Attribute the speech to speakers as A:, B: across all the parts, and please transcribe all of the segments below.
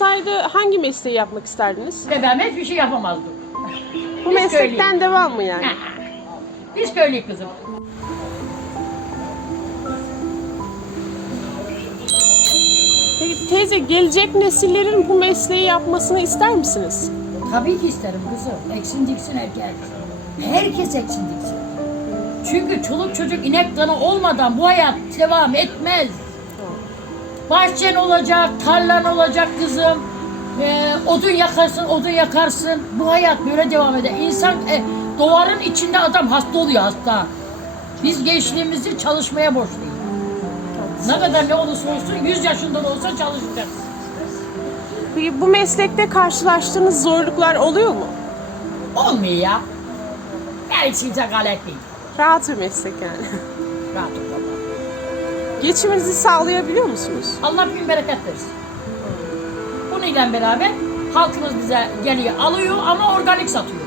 A: Saydı hangi mesleği yapmak isterdiniz?
B: Ben hiçbir şey yapamazdım.
A: Bu
B: Biz
A: meslekten
B: köylüyüz.
A: devam mı yani?
B: Biz köylüyük kızım.
A: Peki teyze gelecek nesillerin bu mesleği yapmasını ister misiniz?
C: Tabii ki isterim kızım. Eksin diksin herkes. Herkes eksin diksin.
B: Çünkü çoluk çocuk inek kanı olmadan bu hayat devam etmez. Bahçen olacak, tarlan olacak kızım. Ee, odun yakarsın, odun yakarsın. Bu hayat böyle devam eder. İnsan e, doğarın içinde adam hasta oluyor hasta. Biz gençliğimizi çalışmaya borçluyuz. Ne kadar ne olursa olsun 100 yaşında da olsa çalışacağız.
A: Bu meslekte karşılaştığınız zorluklar oluyor mu?
B: Olmuyor ya. Hiç kimse galet değil.
A: Rahat bir meslek yani.
B: Rahat ol baba.
A: Geçiminizi sağlayabiliyor musunuz?
B: Allah bin bereket versin. Bununla beraber halkımız bize geliyor, alıyor ama organik satıyor.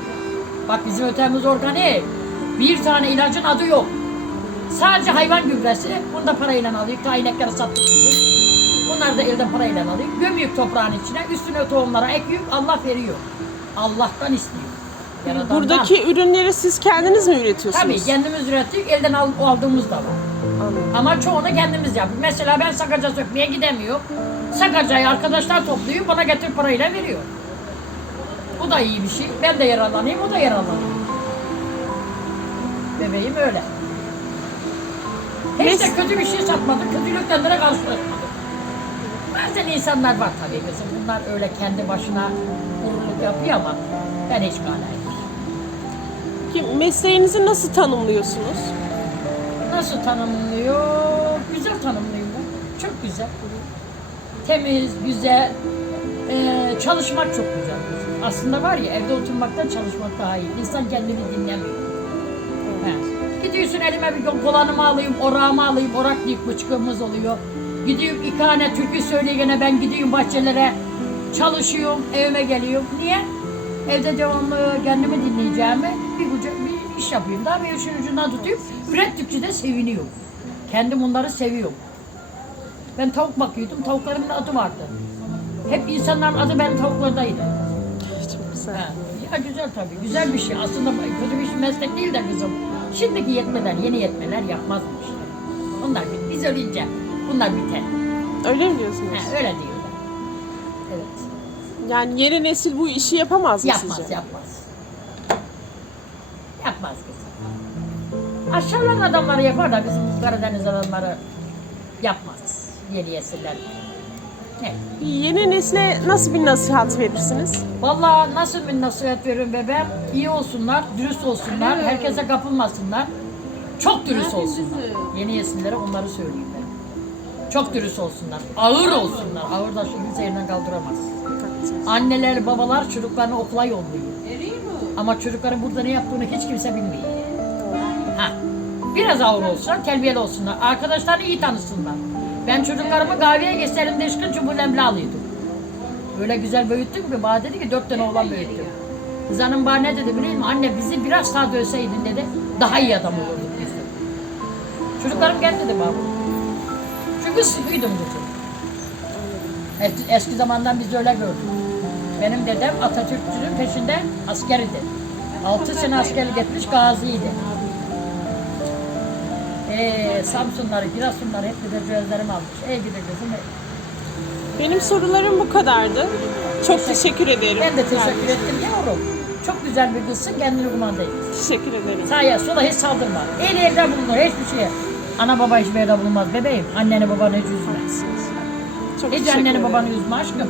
B: Bak bizim ötemiz organik. Bir tane ilacın adı yok. Sadece hayvan gübresi. Bunu da parayla alıyor. Ta inekleri sattık. Bunlar da elden parayla alıyor. Gömüyük toprağın içine. Üstüne tohumlara ekiyor. Allah veriyor. Allah'tan istiyor. Yaradandan.
A: Buradaki ürünleri siz kendiniz mi üretiyorsunuz?
B: Tabii kendimiz ürettik. Elden al- aldığımız da var.
A: Anladım.
B: Ama çoğunu kendimiz yapıyoruz. Mesela ben sakaca sökmeye gidemiyorum. Sakacayı arkadaşlar topluyor, bana getir parayla veriyor. Bu da iyi bir şey. Ben de yararlanayım, o da yararlanıyor. Bebeğim öyle. Hiç de
A: Mes-
B: kötü bir şey satmadık, kötülüklerle karşılaşmadık. Bazen insanlar var tabii kızım. Bunlar öyle kendi başına gururluk yapıyor ama ben hiç kanayım.
A: Peki mesleğinizi nasıl tanımlıyorsunuz?
B: Nasıl tanımlıyor? Güzel tanımlıyor. Çok güzel. Temiz, güzel. Ee, çalışmak çok güzel. Aslında var ya evde oturmaktan çalışmak daha iyi. İnsan kendini dinlemiyor. He. Gidiyorsun elime bir kolanımı alayım, orağımı alayım, orak deyip bıçkımız oluyor. Gidiyorum iki tane türkü söyleyene ben gidiyorum bahçelere çalışıyorum, evime geliyorum. Niye? Evde devamlı kendimi dinleyeceğimi iş yapıyorum. Daha bir işin ucundan tutuyorum. Ürettikçe de seviniyorum. Kendim onları seviyorum. Ben tavuk bakıyordum, tavuklarımın adı vardı. Hep insanların adı benim tavuklardaydı.
A: Çok güzel.
B: Ha, Ya güzel tabii, güzel bir şey. Aslında kötü bir meslek değil de kızım. Şimdiki yetmeler, yeni yetmeler yapmazmış. Onlar bit- biz ölünce bunlar biter.
A: Öyle mi diyorsunuz?
B: Ha, öyle diyorlar. Evet.
A: Yani yeni nesil bu işi yapamaz mı
B: Yapmaz,
A: sizce?
B: yapmaz. Yapmaz Aşağılan adamları yapar da bizim Karadeniz adamları yapmaz. Yeni nesiller. Ne?
A: Yeni nesle nasıl bir nasihat verirsiniz?
B: Vallahi nasıl bir nasihat veriyorum bebeğim? İyi olsunlar, dürüst olsunlar, herkese kapılmasınlar. Çok dürüst olsunlar. Yeni nesillere onları söyleyeyim ben. Çok dürüst olsunlar. Ağır olsunlar. Ağır da şimdi yerinden kaldıramaz. Anneler, babalar çocuklarını okula yolluyor. Ama çocukların burada ne yaptığını hiç kimse bilmiyor. Ha. Biraz ağır olsun, terbiyeli olsunlar. Arkadaşlarını iyi tanısınlar. Ben çocuklarımı kahveye geçerim de çıkın çubuğuyla alıyordum. Öyle güzel büyüttüm ki bana dedi ki dört tane oğlan büyüttüm. Kız hanım bana ne dedi biliyor musun? Anne bizi biraz daha dövseydin dedi. Daha iyi adam olurduk biz dedi. Çocuklarım geldi dedi bana. Çünkü sıkıydım dedi. Eski, eski zamandan biz öyle gördük. Benim dedem Atatürkçünün peşinde askeriydi. Altı sene askerlik etmiş gaziydi. Ee, Samsunları, Giresunları hep de gözlerim almış. Ey gidi kızım. ey.
A: Benim sorularım bu kadardı. Çok teşekkür ederim.
B: Ben de teşekkür ettim yavrum. Çok güzel bir kızsın, kendini kumanda et.
A: Teşekkür ederim.
B: Sağa sola hiç saldırma. El evde bulunur, hiçbir şey. Ana baba hiçbir yerde bulunmaz bebeğim. Anneni babanı hiç üzme.
A: Çok
B: Hiç
A: teşekkür
B: anneni
A: ederim.
B: babanı üzme aşkım.